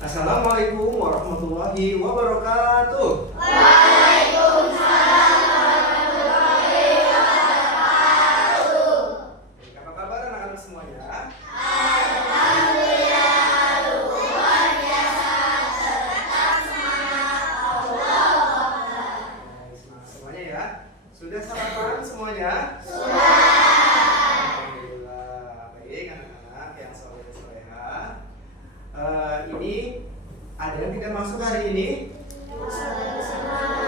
Assalamualaikum warahmatullahi wabarakatuh. Apa kabar anak-anak semuanya? Semangat semuanya ya. Sudah sarapan semuanya? Alhamdulillah. Baik anak-anak yang soleh-soleha. Ini ada yang tidak masuk hari ini?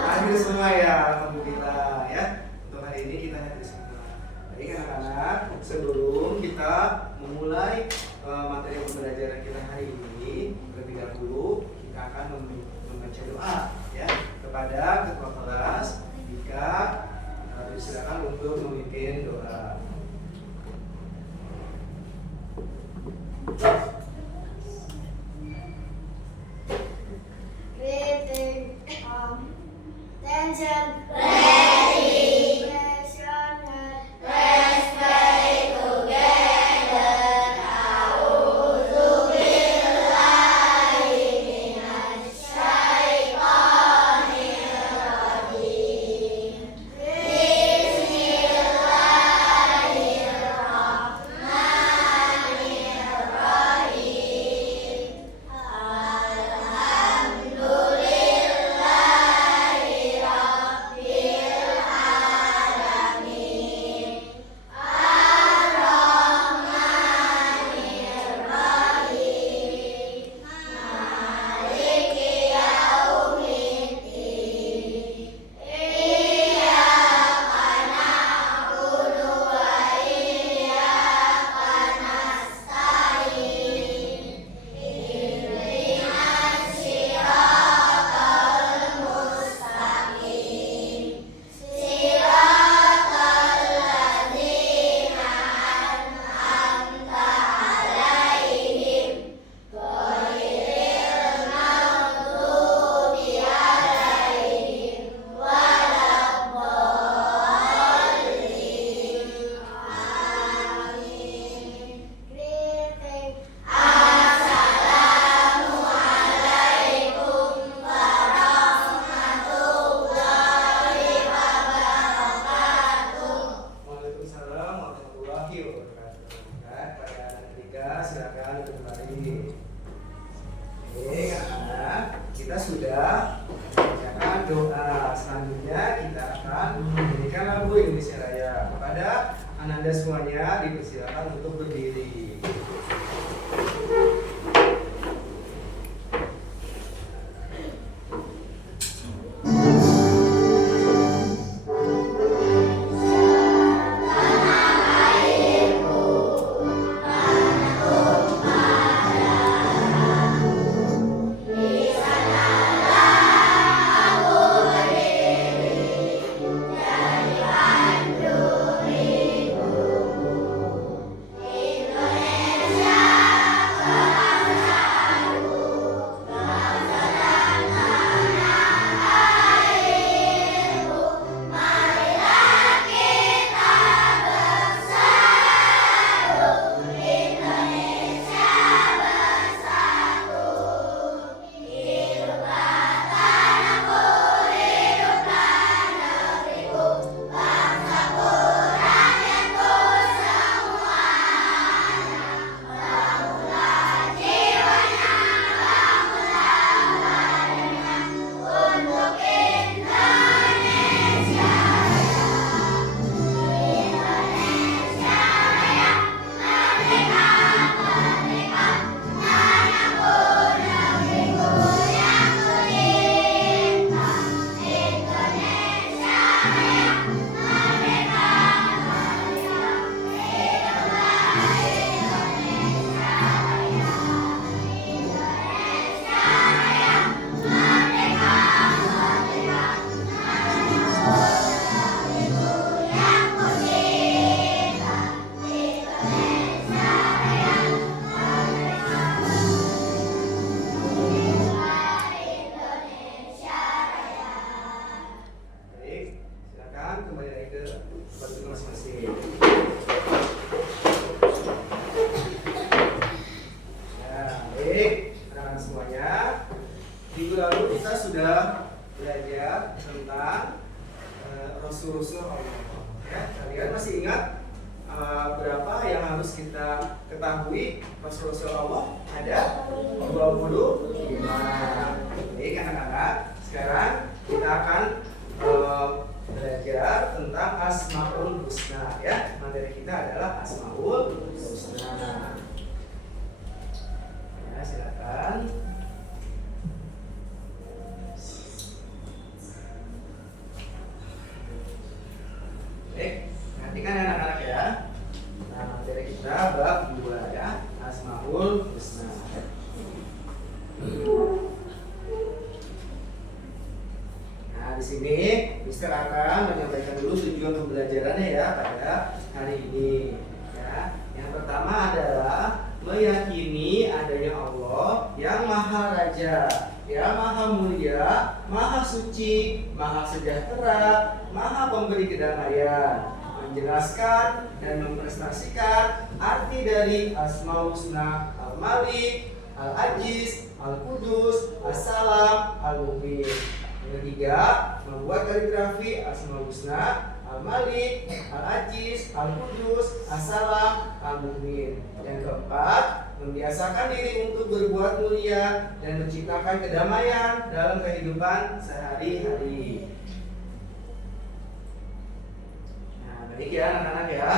Hadir semua ya, alhamdulillah ya. Untuk hari ini kita hadir semua. Baik anak-anak, sebelum kita memulai materi pembelajaran kita hari ini, terlebih dahulu kita akan membaca doa ya kepada ketua kelas. Jika disilakan untuk memimpin doa. Greeting, attention, ready, raise your hand, let's pray together. A'udzu billahi minasy syaithanir rajim. Bismillahirrahmanirrahim. Greeting. Assalamualaikum warahmatullahi wabarakatuh. Waalaikumsalam warahmatullahi wabarakatuh. Pada anak ketiga silakan kembali. Oke, anak-anak, kita sudah mengerjakan doa. Selanjutnya kita akan menyanyikan lagu Indonesia Raya. Kepada ananda semuanya dipersilakan untuk berdiri. Indonesia anak-anak semuanya. Minggu lalu kita sudah belajar tentang Rasul-Rasul Allah. Ya, kalian masih ingat berapa yang harus kita ketahui Rasul-Rasul Allah? Ada 25. Baik anak-anak, sekarang kita akan belajar tentang Asmaul Husna. Ya, materi kita adalah Asmaul Husna. Ya, silakan. Baik, perhatikan anak-anak ya. Nah, materi kita bab 2 ya, Asmaul Husna. Nah, di sini Mister akan menyampaikan dulu tujuan pembelajarannya ya pada hari ini. Ya, yang pertama adalah meyakini adanya Allah yang Maha Raja, ya Maha Mulia, Maha Suci, Maha Sejahtera, Maha Pemberi kedamaian. Menjelaskan dan mempresentasikan arti dari Asmaul Husna Al-Malik, Al-Aziz, Al-Qudus, As-Salam, Al-Mu'min. Yang ketiga, membuat kaligrafi Asmaul Husna Al-Malik, Al-Aziz, Al-Qudus, As-Salam, Al-Mu'min. Yang keempat, membiasakan diri untuk berbuat mulia dan menciptakan kedamaian dalam kehidupan sehari-hari. Nah, baik ya anak-anak ya.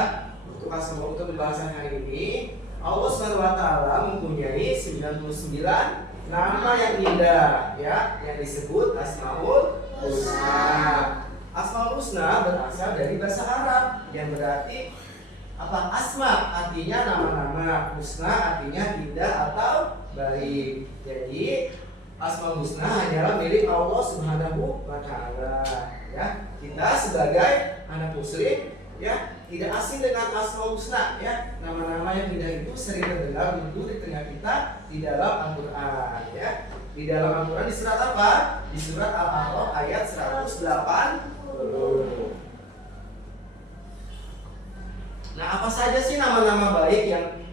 Untuk pembahasan hari ini, Allah SWT mempunyai 99 nama yang indah ya, yang disebut Asmaul Husna. Asmaul Husna berasal dari bahasa Arab yang berarti apa? Asma artinya nama-nama, husna artinya indah atau baik. Jadi Asmaul Husna hanyalah milik Allah Subhanahu wa taala ya. Kita sebagai anak muslim ya tidak asing dengan Asmaul Husna ya. Nama-nama yang indah itu sering terdengar dulu di tengah kita di dalam Al-Qur'an ya. Di dalam Al-Qur'an di surat apa? Di surat Al-A'raf ayat 180. Nah, apa saja sih nama-nama baik yang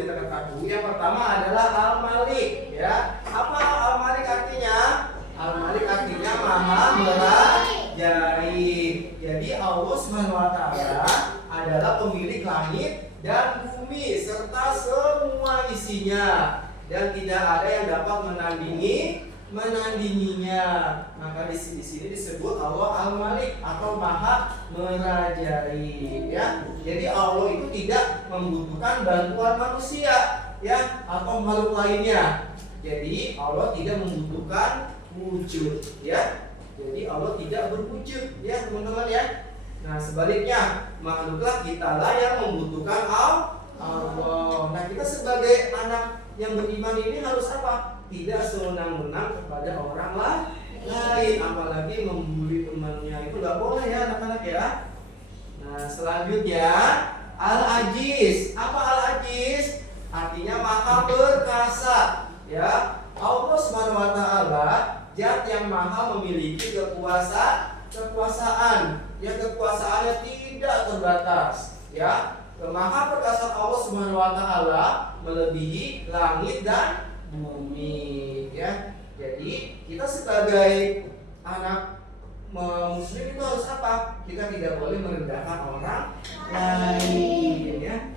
kita ketahui? Yang pertama adalah Al-Malik ya. Apa Al-Malik artinya? Al-Malik artinya Maha Merajai. Jadi Allah Subhanahu wa taala adalah pemilik langit dan bumi serta semua isinya, dan tidak ada yang dapat menandinginya. Maka di sini disebut Allah Al-Malik atau Maha Merajai ya. Jadi Allah itu tidak membutuhkan bantuan manusia ya atau makhluk lainnya. Jadi Allah tidak membutuhkan wujud ya. Jadi Allah tidak berwujud ya teman-teman ya. Nah, sebaliknya makhluklah kitalah yang membutuhkan Allah. Nah, kita sebagai anak yang beriman ini harus apa? Tidak sewenang-wenang kepada orang lain, apalagi membuli temannya, itu nggak boleh ya anak-anak ya. Nah, selanjutnya Al-Aziz. Apa Al-Aziz? Artinya Maha Perkasa ya. Allah Subhanahu wa taala Zat yang maha memiliki kekuasaan, yang kekuasaannya tidak terbatas ya. Maha perkasa Allah Subhanahu wa taala melebihi langit dan bumi ya. Jadi kita sebagai anak muslim itu harus apa? Kita tidak boleh merendahkan orang lain ya.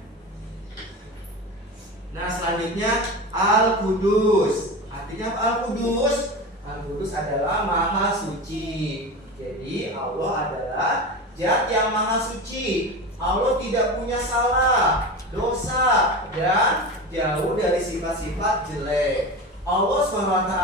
Nah, selanjutnya Al-Qudus. Artinya Al-Qudus? Al-Qudus adalah Maha Suci. Jadi Allah adalah Zat yang Maha Suci. Allah tidak punya salah, dosa, dan jauh dari sifat-sifat jelek. Allah SWT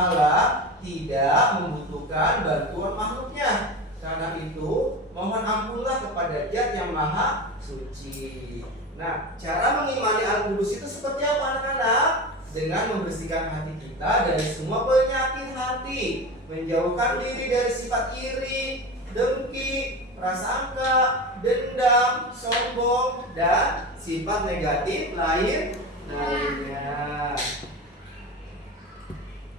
tidak membutuhkan bantuan makhluknya. Karena itu, mohon ampunlah kepada Zat yang Maha Suci. Nah, cara mengimani Al-Qudus itu seperti apa anak-anak? Dengan membersihkan hati kita dari semua penyakit hati, menjauhkan diri dari sifat iri, dengki, prasangka, dendam, sombong, dan sifat negatif lainnya.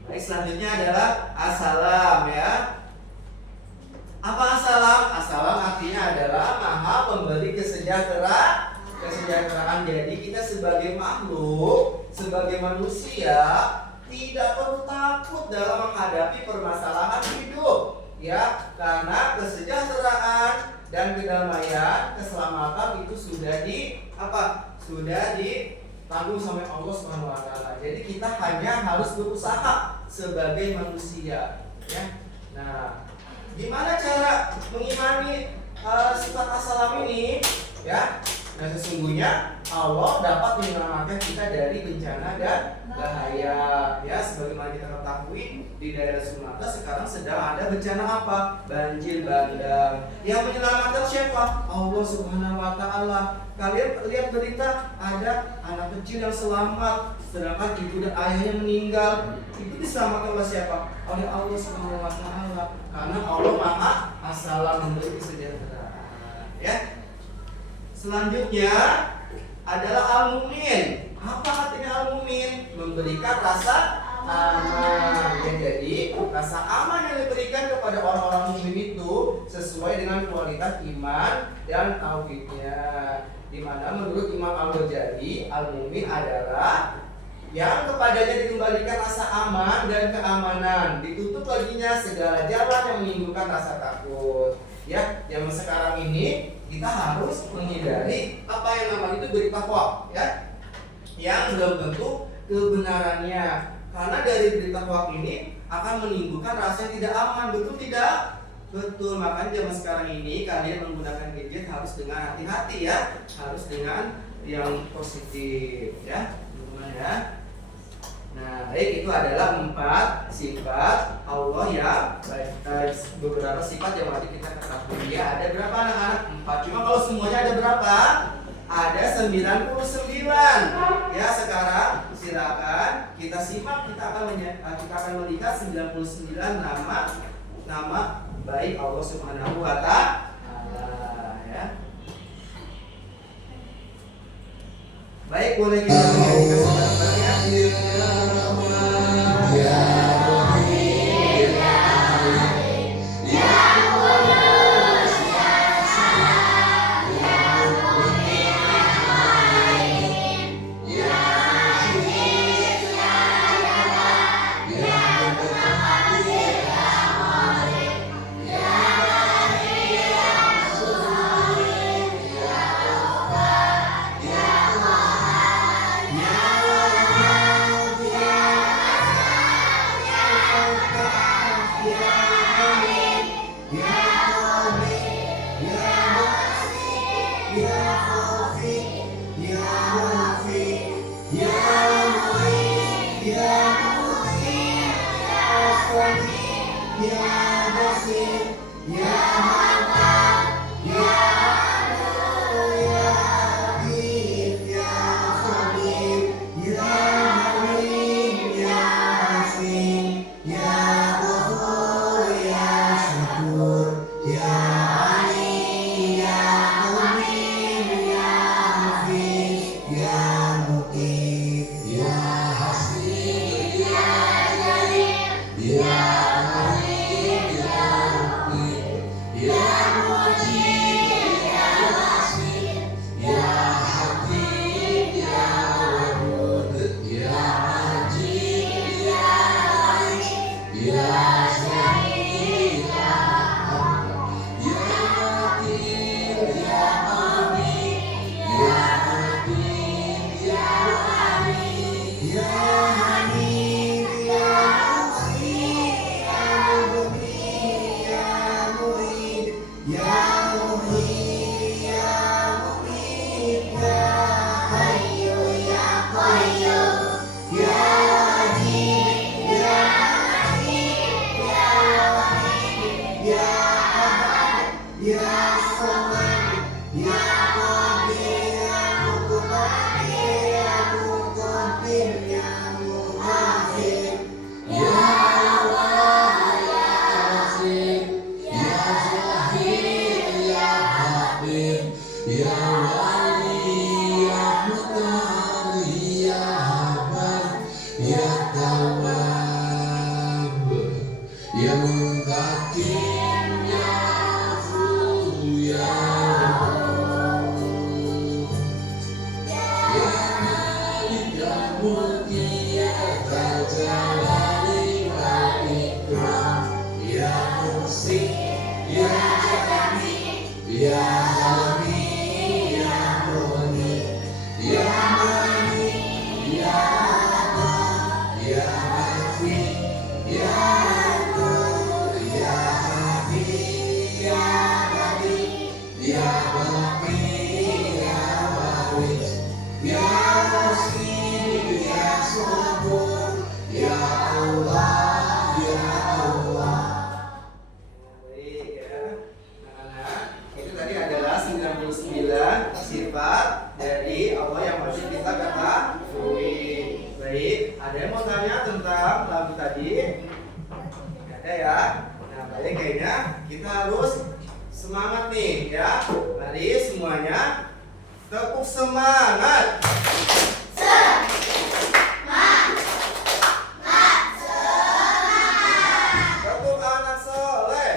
Baik, selanjutnya adalah As-Salam ya. Apa As-Salam? As-Salam artinya adalah Maha Pemberi kesejahteraan. Jadi kita sebagai makhluk, sebagai manusia tidak dalam menghadapi permasalahan hidup. Ya, karena kesejahteraan dan kedamaian, keselamatan itu sudah sudah ditanggung sama Allah Subhanahu wa taala. Jadi kita hanya harus berusaha sebagai manusia, ya. Nah, gimana cara mengimani sifat as-salam ini, ya? Nah, sesungguhnya Allah dapat menyelamatkan kita dari bencana dan bahaya. Ya, sebagaimana kita ketahui di daerah Sumatera sekarang sedang ada bencana apa? Banjir bandang. Yang menyelamatkan siapa? Allah Subhanahu wa taala. Kalian lihat berita ada anak kecil yang selamat, sedangkan ibu dan ayahnya meninggal. Itu diselamatkan oleh siapa? Oleh Allah Subhanahu wa taala. Karena Allah Maha As-Salam, memberi kesejahteraan. Ya. Selanjutnya adalah al-mumin. Apa artinya al-mumin? Memberikan rasa aman. Ya, jadi rasa aman yang diberikan kepada orang-orang mukmin itu sesuai dengan kualitas iman dan tauhidnya. Di mana menurut Imam Al-Ghazali, al-mumin adalah yang kepadanya dikembalikan rasa aman dan keamanan, ditutup baginya segala jalan yang menimbulkan rasa takut. Ya, zaman sekarang ini kita harus menghindari apa yang namanya itu berita hoax, ya, yang belum tentu kebenarannya. Karena dari berita hoax ini akan menimbulkan rasa yang tidak aman, betul tidak? Betul. Makanya zaman sekarang ini kalian menggunakan gadget harus dengan hati-hati, ya, harus dengan yang positif, ya, teman-teman, ya. Nah, baik, itu adalah 4 sifat Allah ya. Beberapa sifat yang wajib kita ketahui. Ya, ada berapa anak-anak? 4. Cuma kalau semuanya ada berapa? Ada 99. Ya, sekarang silakan kita simak. Kita akan melihat 99 nama baik Allah Subhanahu wa taala, ya. Baik, boleh kita lihat ya. Ya lampu tadi? Nggak ada ya. Nah, baik, kayaknya kita harus semangat nih ya. Mari semuanya tepuk semangat. Tepuk anak soleh.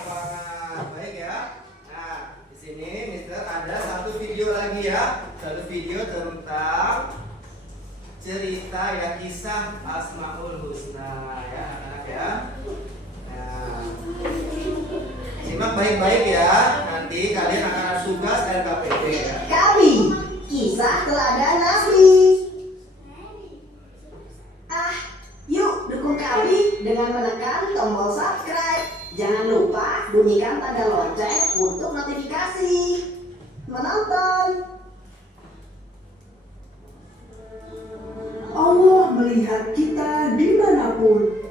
Semangat, baik ya. Nah, di sini Mister ada satu video lagi ya, satu video tentang cerita ya, kisah Asmaul Husna ya anak-anak ya. Nah, simak baik-baik ya. Nanti kalian akan ada tugas LKPD ya. Kami, kisah teladan Nabi. Yuk dukung kami dengan menekan tombol subscribe. Jangan lupa bunyikan tanda lonceng untuk notifikasi. Menonton. Allah melihat kita dimanapun.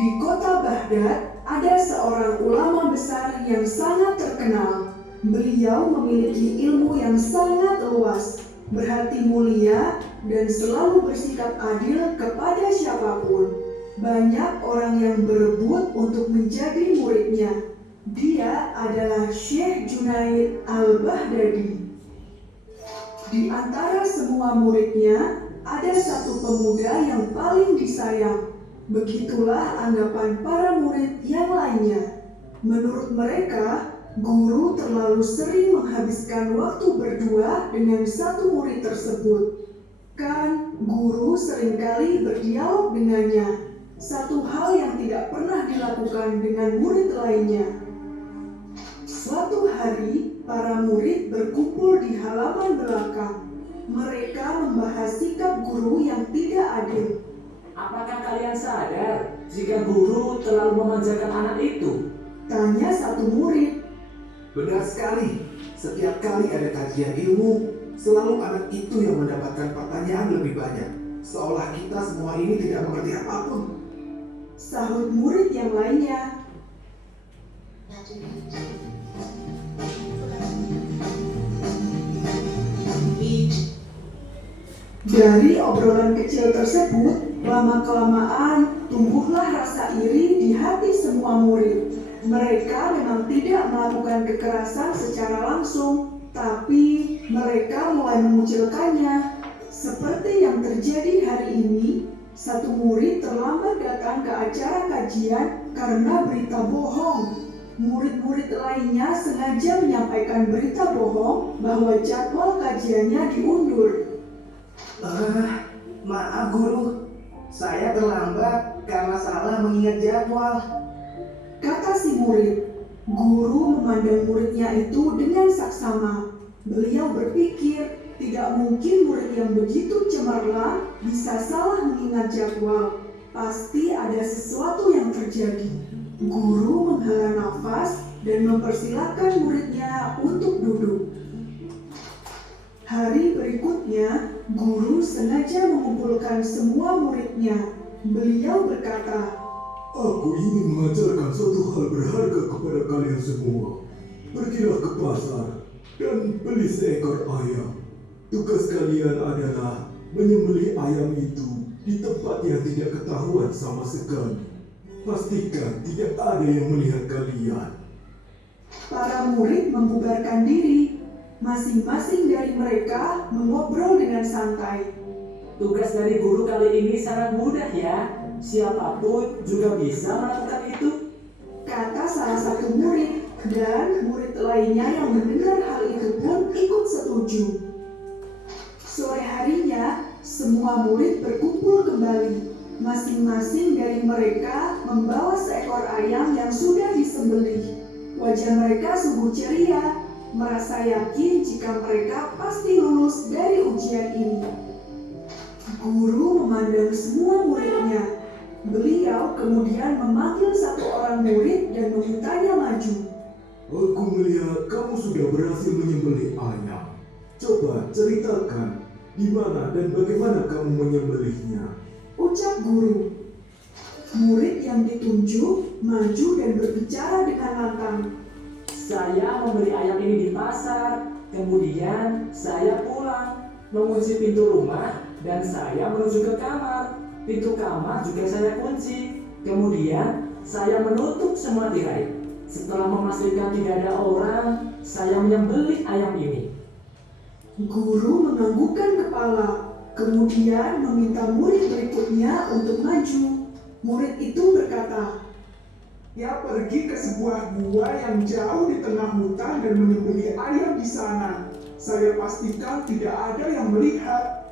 Di kota Baghdad ada seorang ulama besar yang sangat terkenal. Beliau memiliki ilmu yang sangat luas, berhati mulia, dan selalu bersikap adil kepada siapapun. Banyak orang yang berebut untuk menjadi muridnya. Dia adalah Syekh Junaid Al-Baghdadi. Di antara semua muridnya, ada satu pemuda yang paling disayang. Begitulah anggapan para murid yang lainnya. Menurut mereka, guru terlalu sering menghabiskan waktu berdua dengan satu murid tersebut. Kan guru seringkali berdialog dengannya, satu hal yang tidak pernah dilakukan dengan murid lainnya. Suatu hari, para murid berkumpul di halaman belakang. Mereka membahas sikap guru yang tidak adil. Apakah kalian sadar jika guru terlalu memanjakan anak itu? Tanya satu murid. Benar sekali, setiap kali ada kajian ilmu, selalu anak itu yang mendapatkan pertanyaan lebih banyak. Seolah kita semua ini tidak mengerti apapun. Sahut murid yang lainnya. Dari obrolan kecil tersebut, lama-kelamaan tumbuhlah rasa iri di hati semua murid. Mereka memang tidak melakukan kekerasan secara langsung, tapi mereka mulai mengucilkannya. Seperti yang terjadi hari ini, satu murid terlambat datang ke acara kajian karena berita bohong. Murid-murid lainnya sengaja menyampaikan berita bohong bahwa jadwal kajiannya diundur. Maaf guru, saya terlambat karena salah mengingat jadwal. Kata si murid. Guru memandang muridnya itu dengan saksama. Beliau berpikir, tidak mungkin murid yang begitu cemerlang bisa salah mengingat jadwal. Pasti ada sesuatu yang terjadi. Guru menghela nafas dan mempersilahkan muridnya untuk duduk. Hari berikutnya, guru sengaja mengumpulkan semua muridnya. Beliau berkata, Aku ingin mengajarkan suatu hal berharga kepada kalian semua. Pergilah ke pasar dan beli seekor ayam. Tugas kalian adalah menyembelih ayam itu di tempat yang tidak ketahuan sama sekali. Pastikan tidak ada yang melihat kalian. para murid membubarkan diri. Masing-masing dari mereka mengobrol dengan santai. Tugas dari guru kali ini sangat mudah ya. Siapapun juga bisa melakukan itu. Kata salah satu murid, dan murid lainnya yang mendengar hal itu pun ikut setuju. Sore harinya, semua murid berkumpul kembali. Masing-masing dari mereka membawa seekor ayam yang sudah disembelih. Wajah mereka sungguh ceria, merasa yakin jika mereka pasti lulus dari ujian ini. Guru memandang semua muridnya. Beliau kemudian memanggil satu orang murid dan memintanya maju. Aku melihat kamu sudah berhasil menyembelih ayam. Coba ceritakan di mana dan bagaimana kamu menyembelihnya. Ucap guru. Murid yang ditunjuk maju dan berbicara dengan lantang. Saya membeli ayam ini di pasar, kemudian saya pulang, mengunci pintu rumah, dan saya menuju ke kamar. Pintu kamar juga saya kunci, kemudian saya menutup semua tirai. Setelah memastikan tidak ada orang, saya menyembelih ayam ini. Guru menganggukkan kepala, kemudian meminta murid berikutnya untuk maju. Murid itu berkata, Dia pergi ke sebuah gua yang jauh di tengah hutan dan menyembelih ayam di sana. Saya pastikan tidak ada yang melihat.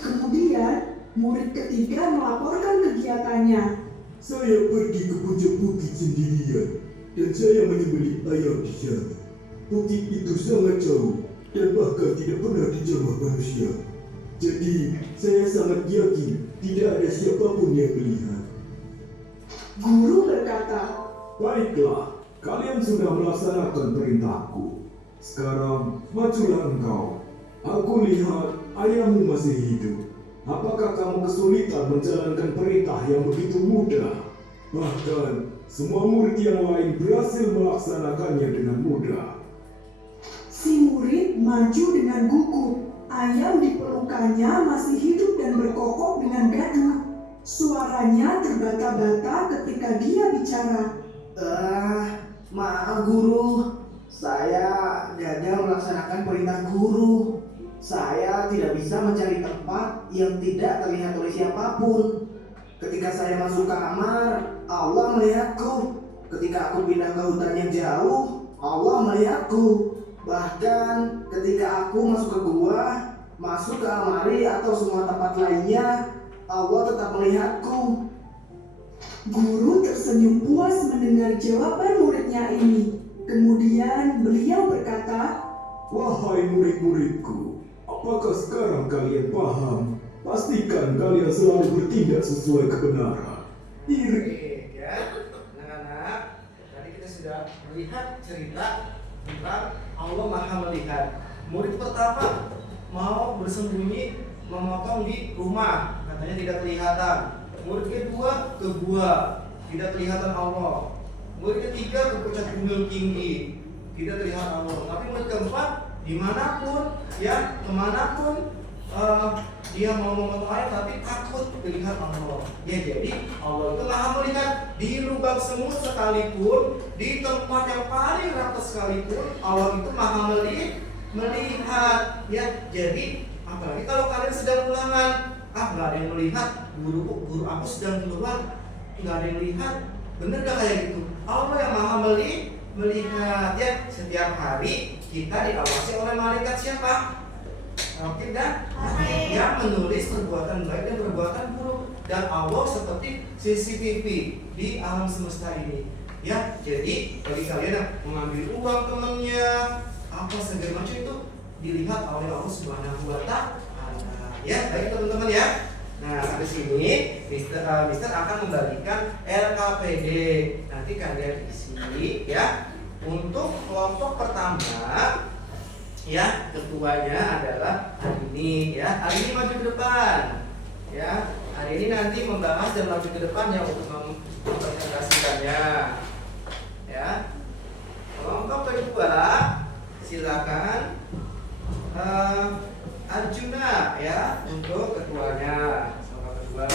kemudian murid ketiga melaporkan kegiatannya. Saya pergi ke puncak bukit sendirian dan saya menyembelih ayam di sana. Bukit itu sangat jauh dan bahkan tidak pernah dijamah manusia. Jadi saya sangat yakin tidak ada siapapun yang melihat. Guru berkata, Baiklah, kalian sudah melaksanakan perintahku. Sekarang majulah engkau. Aku lihat ayammu masih hidup. Apakah kamu kesulitan menjalankan perintah yang begitu mudah? Bahkan semua murid yang lain berhasil melaksanakannya dengan mudah. si murid maju dengan gugup. Ayam di pelukannya masih hidup dan berkokok dengan gaduh. Suaranya terbata-bata ketika dia bicara. Maaf guru, saya gagal melaksanakan perintah guru. Saya tidak bisa mencari tempat yang tidak terlihat oleh siapapun. Ketika saya masuk kamar, Allah melihatku. Ketika aku pindah ke hutan yang jauh, Allah melihatku. Bahkan ketika aku masuk ke gua, masuk ke almari atau semua tempat lainnya, Allah tetap melihatku. Guru tersenyum puas mendengar jawaban muridnya ini. Kemudian beliau berkata, Wahai murid-muridku, apakah sekarang kalian paham? Pastikan kalian selalu bertindak sesuai kebenaran. Oke, ya, anak-anak, tadi kita sudah melihat cerita tentang Allah Maha Melihat. Murid pertama mau bersembunyi memotong di rumah, katanya tidak kelihatan. Murid kedua ke gua, tidak kelihatan Allah. Murid ketiga ke puncak gunung tinggi, tidak terlihat Allah. Tapi murid keempat dimanapun, ya kemanapun dia mau memotong ayam tapi takut melihat Allah. Ya jadi Allah itu Maha Melihat di lubang semut sekalipun, di tempat yang paling rapat sekalipun, Allah itu Maha melihat. Ya jadi apalagi kalau kalian sedang ulangan, nggak ada yang melihat, guru aku sedang keluar, nggak ada yang lihat. Bener gak kayak gitu? Allah yang Maha melihat. Ya setiap hari kita diawasi oleh malaikat siapa? Oke dah, yang menulis perbuatan baik dan perbuatan buruk. Dan Allah seperti CCTV di alam semesta ini. Ya, jadi bagi kalian yang mengambil uang temannya, apa segala macam itu dilihat oleh Allah Subhanahu wa Ta'ala. Ya, baik teman-teman ya. Nah, sampai sini Mister akan membagikan LKPD. Nanti kalian isi ya. Untuk kelompok pertama, ya ketuanya adalah hari ini ya. Hari ini maju ke depan. Ya, hari ini nanti membahas dan maju ke depan ya untuk mempresentasikannya. Ya. Kelompok kedua, silakan Arjuna ya untuk ketuanya. Kelompok kedua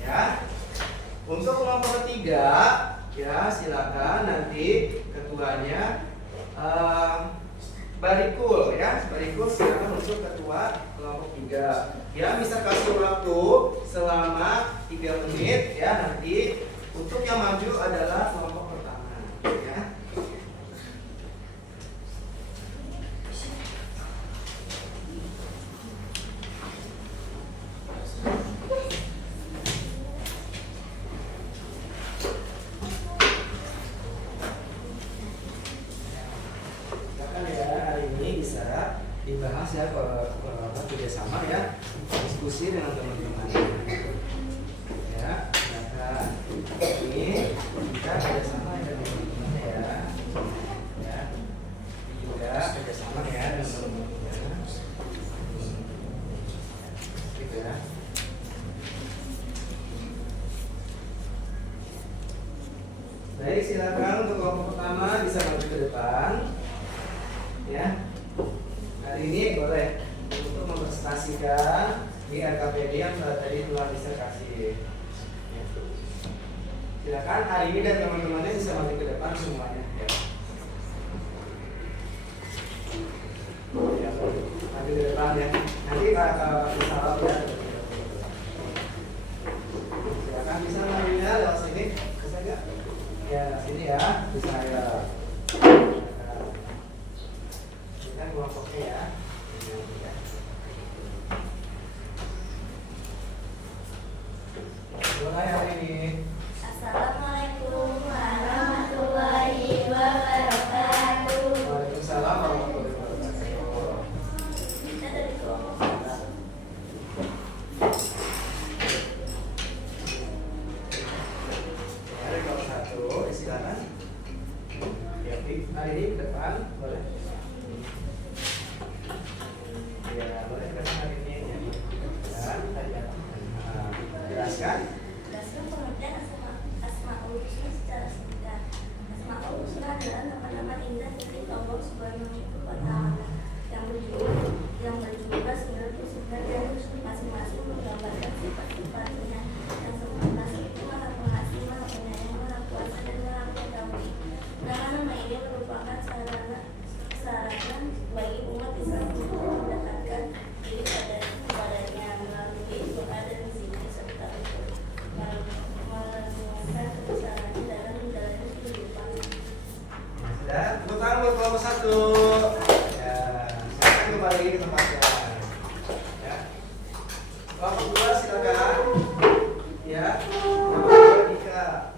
ya. Untuk kelompok ketiga ya silakan nanti ketuanya Barikul ya. Barikul silakan untuk ketua kelompok 3. Ya bisa kasih waktu selama 3 menit ya. Nanti untuk yang maju adalah kelompok pertama ya. Dibahas ya kerjasama ya, diskusi dengan teman-teman ya. Baik, silakan untuk kelompok pertama bisa maju ke depan. Ya. Hari ini boleh untuk mempresentasikan di RKPD yang tadi telah bisa kasih. Ya. Silakan hari ini dan teman-temannya bisa maju ke depan semuanya. Ya. Ya, maju ke depan ya. Nanti Pak Salam ya. Silakan bisa majunya lewat sini. Bisa nggak? Ya, sini ya. Bisa ya. Ini kan kelompoknya ya. Mulai hari ini. Assalamualaikum warahmatullahi wabarakatuh. Waalaikumsalam warahmatullahi wabarakatuh. Kita dari kelompok satu. Hari kelompok 1, silakan. Ya, hari ini ke depan boleh. Ya, boleh ke depan hari ini ya. Dan tadi jelaskan. Jelaskan pengertian Asmaul Husna secara singkat. Asmaul Husna adalah nama-nama indah dari Allah Subhanahu wa Ta'ala yang berjumlah 99 dan masing-masing menggambarkan sifat-sifatnya yang sempurna, yaitu Maha Pengasih, Maha Penyayang, Maha Kuasa, dan Maha Mengetahui. Nama-nama ini merupakan sarana bagi umat Islam untuk mendekatkan diri kepadanya melalui doa dan zikir serta merenungkan kebesarannya dalam menjalani kehidupan. Sudah, tepuk tangan buat kelompok 1. Ya, silakan kembali ke tempatnya. Ya. Kelompok 2 silakan. Ya. Kelompok 2 Dika.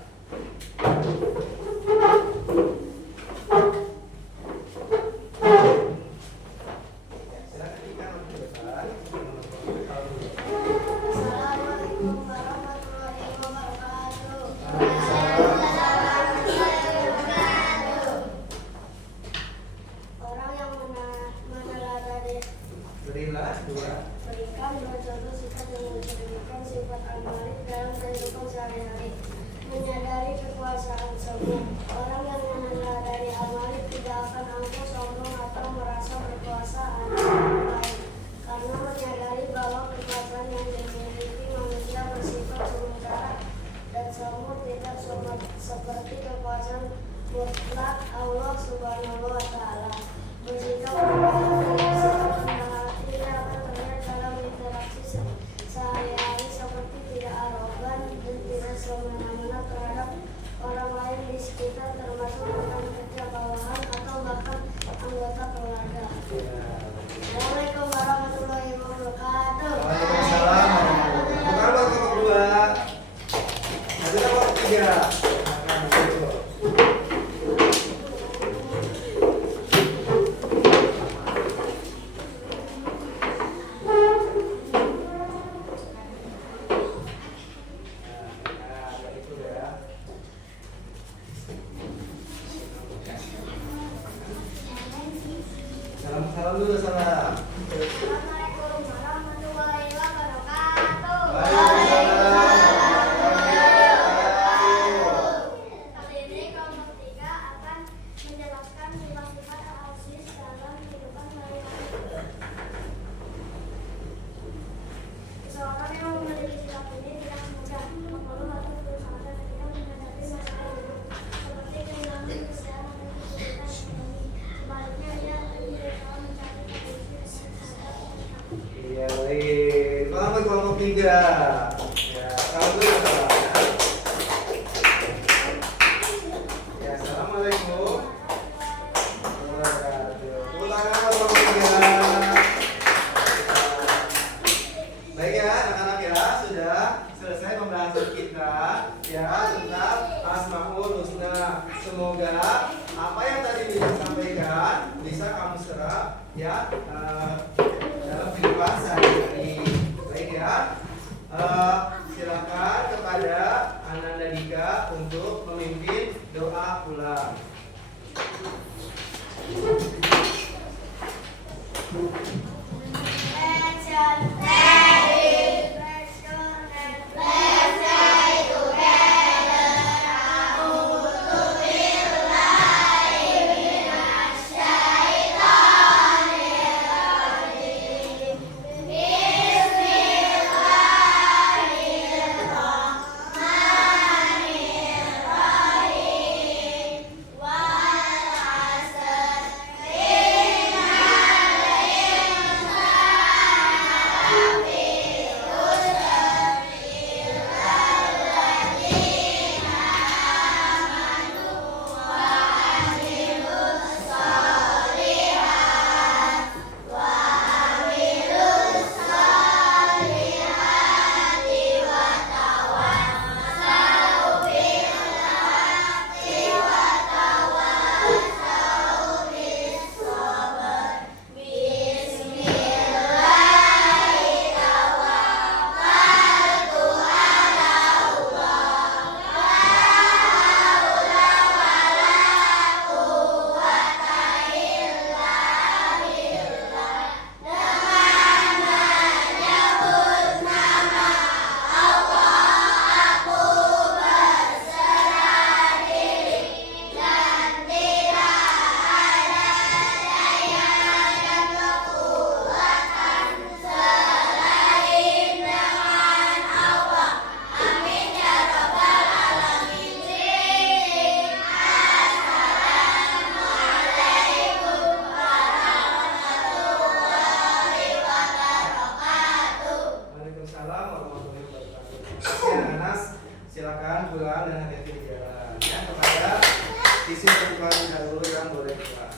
Ya, silakan Dika maju ke depan. Assalamualaikum warahmatullahi wabarakatuh. Orang yang meneladani Berilah 2. berikan dua contoh sifat yang mencerminkan sifat al-malik dalam kehidupan sehari-hari. Menyadari kekuasaan semua. Orang yang meneladani al-malik tidak akan angkuh, sombong atau merasa berkuasa atas orang lain. Karena menyadari bahwa kekuasaan yang dimiliki manusia bersifat sementara dan semua tidak seperti kekuasaan mutlak Allah Subhanahu wa Ta'ala. Bersikap rendah hati akan terlihat dalam interaksi sehari-hari seperti tidak arogan dan tidak semena-mena terhadap orang lain di sekitar, termasuk rekan kerja bawahan atau bahkan anggota keluarga. Assalamualaikum warahmatullahi wabarakatuh. Waalaikumsalam warahmatullahi wabarakatuh. Tepuk tangan buat kelompok 2. Nanti kelompok 3. Nah, gitu. Nah, itu ya. Salam dulu, salam. Assalamualaikum warahmatullahi wabarakatuh. Kali ini kelompok 3 akan menjelaskan sifat-sifat al-aziz dalam kehidupan sehari-hari. Seseorang yang memiliki sifat ini tidak mudah mengeluh atau berusaha ketika menghadapi masalah hidup, seperti kehilangan kesehatan dan kesulitan ekonomi. Sebaliknya, ia lebih berusaha mencari solusi dengan sadar. Iya, baik. Selamat kelompok 3. Ya, salam dulu, salam. Ya, assalamualaikum. Wabarakatuh. Tepuk tangan buat kelompok 3. Baik ya, anak-anak ya, sudah selesai pembahasan kita ya tentang Asmaul Husna. Semoga apa yang tadi bisa sampaikan bisa kamu serap ya dalam kehidupan sehari-hari. Baik ya. Silakan kepada Ananda Dika untuk memimpin doa pulang. Let's say together, pulang dan hati-hati di jalan. Ya, kepada sisi pertukaran dahulu yang boleh pulang.